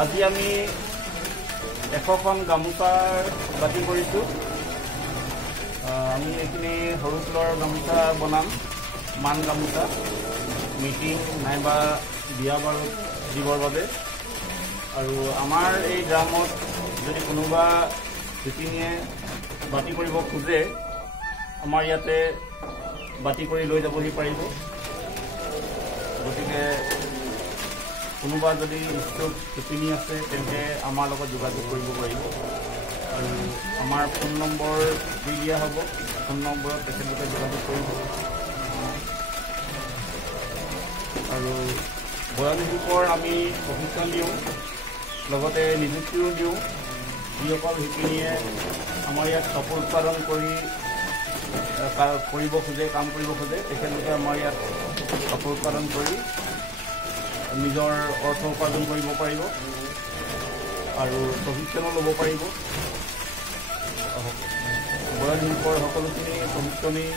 আজি আমি 100খন গামোচাৰ বাতি কৰিছোঁ। আমি এইখিনি সৰু ফুলৰ গামোচা বনাম, মান গামোচা, মিটিং নাইবা বিয়া বাৰু দিবৰ বাবে। আৰু আমাৰ এই গ্ৰামত যদি কোনোবা শিপিনীয়ে বাতি কৰিব খোজে, আমাৰ ইয়াতে বাতি কৰি লৈ যাবহি পাৰিব। গতিকে কোনোবা যদি ইচ্ছুক শিপিনী আছে তেন্তে আমাৰ লগত যোগাযোগ কৰিব পাৰিব। আৰু আমাৰ ফোন নম্বৰ দি দিয়া হ'ব, ফোন নম্বৰত তেখেতলোকে যোগাযোগ কৰিব। আৰু বয়ন শিল্পৰ আমি প্ৰশিক্ষণ দিওঁ, লগতে নিযুক্তিও দিওঁ। যিসকল শিপিনীয়ে আমাৰ ইয়াত কাপোৰ উৎপাদন কৰিব খোজে, কাম কৰিব খোজে, তেখেতলোকে আমাৰ ইয়াত কাপোৰ উৎপাদন কৰি নিজৰ অৰ্থ উপাৰ্জন কৰিব পাৰিব আৰু প্ৰশিক্ষণো ল'ব পাৰিব। বয়ন শিল্পৰ সকলোখিনি প্ৰশিক্ষণেই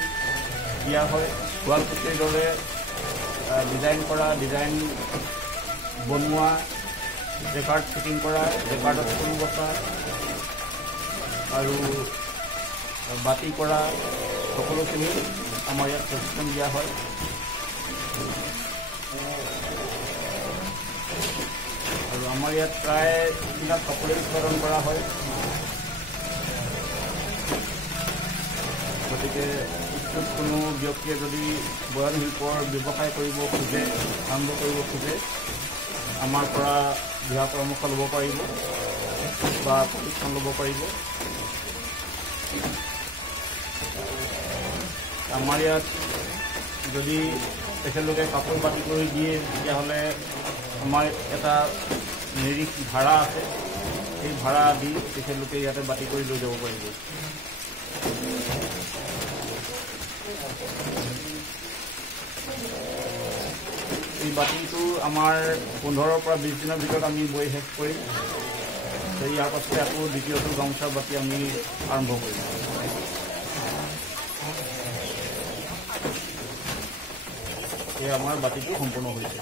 দিয়া হয়। শুৱালকুছিৰ দৰে ডিজাইন কৰা, ডিজাইন বনোৱা, জেকাৰ্ড ফিটিং কৰা, জেকাৰ্ডত ফুল বচা আৰু বাতি কৰা সকলোখিনি আমাৰ ইয়াত প্ৰশিক্ষণ দিয়া হয়। আৰু আমাৰ ইয়াত প্ৰায় বিলাক কাপোৰে উৎপাদন কৰা হয়। গতিকে ইচ্ছুক কোনো ব্যক্তিয়ে যদি বয়ন শিল্পৰ ব্যৱসায় কৰিব খোজে, আৰম্ভ কৰিব খোজে, আমাৰ পৰা দিহা পৰামৰ্শ ল'ব পাৰিব বা প্ৰশিক্ষণ ল'ব পাৰিব। আমাৰ ইয়াত যদি তেখেতলোকে কাপোৰ বাতি কৰি দিয়ে, তেতিয়াহ'লে আমাৰ এটা নিৰিখ ভাড়া আছে, সেই ভাড়া দি তেখেতলোকে ইয়াতে বাতি কৰি লৈ যাব পাৰিব। এই বাতিটো আমাৰ 15 পৰা 20 দিনৰ ভিতৰত আমি বৈ শেষ কৰিম। ইয়াৰ পাছতে আকৌ দ্বিতীয়টো গামোচাৰ বাতি আমি আৰম্ভ কৰিম। এই আমাৰ বাতিটো সম্পূৰ্ণ হৈছে।